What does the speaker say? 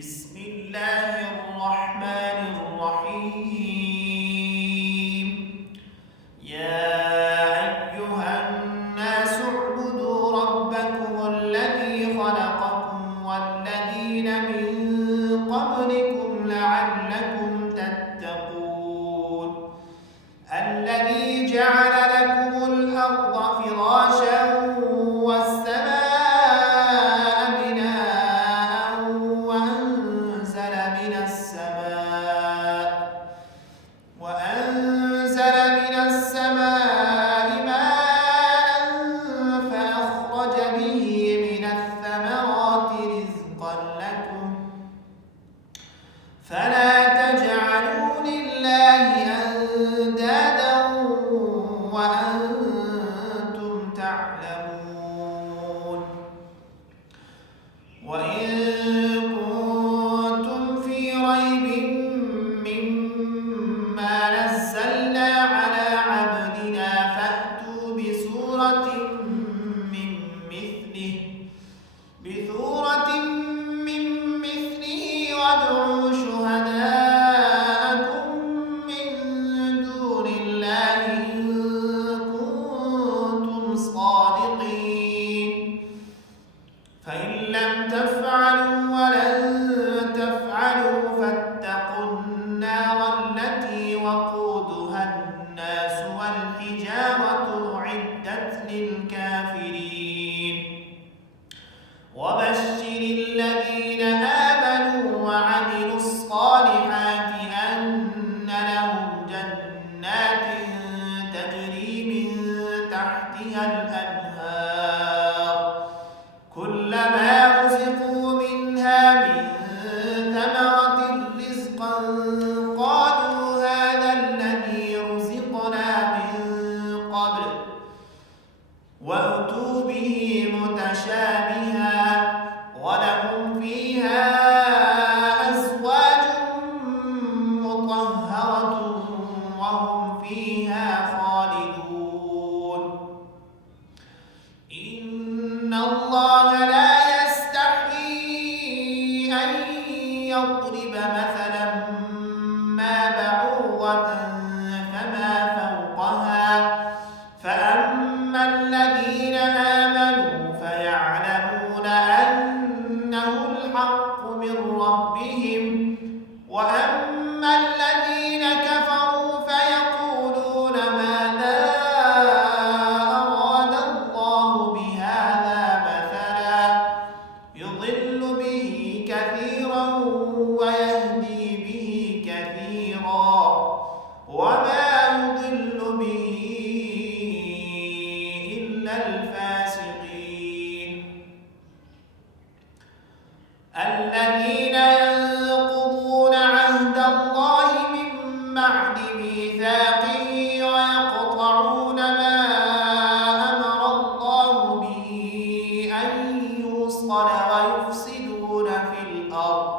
بسم الله الرحمن الرحيم. يا أيها الناس اعبدوا ربكم الذي خلقكم والذين من قبلكم لعلكم تتقون. الذي جعل لكم الأرض فراشا وأنزل من السماء ماء فأخرج به من الثمرات رزقا لكم فلا تجعلوا لله أندادا وأنتم تعلمون. وإن كنتم في ريب مما نزلنا على عبدنا فأتوا بسورة من مثله وادعوا شهداءكم من دون الله إن كنتم صادقين. فإن لم تفعلوا ولن تفعلوا فاتقوا النار التي وقودها الناس والحجارة أعدت للكافرين. وبشر الذين آمنوا وعملوا الصالحات أن لهم جنات تجري من تحتها الأنهار كلما رزقوا منها من ثمرة رزقا قالوا هذا الذي رزقنا من قبل وأتوا به متشابها ولهم فيها أزواج مطهرة وهم فيها خالدون. إن الله لا يستحيي أن يضرب مثلا ما بعوضة فما فوقها فأما الذين آمنوا فيعلمون أنه الحق من ربهم وأما الذين كفروا فيقولون ماذا أراد الله بهذا مثلا يضل به كثيرا ويهدي به كثيرا وما يضل به إلا الفاسقين. الذين ينقضون عهد الله من بعد ميثاقه ويقطعون ما أمر الله به أن يوصل ويفسدون في الأرض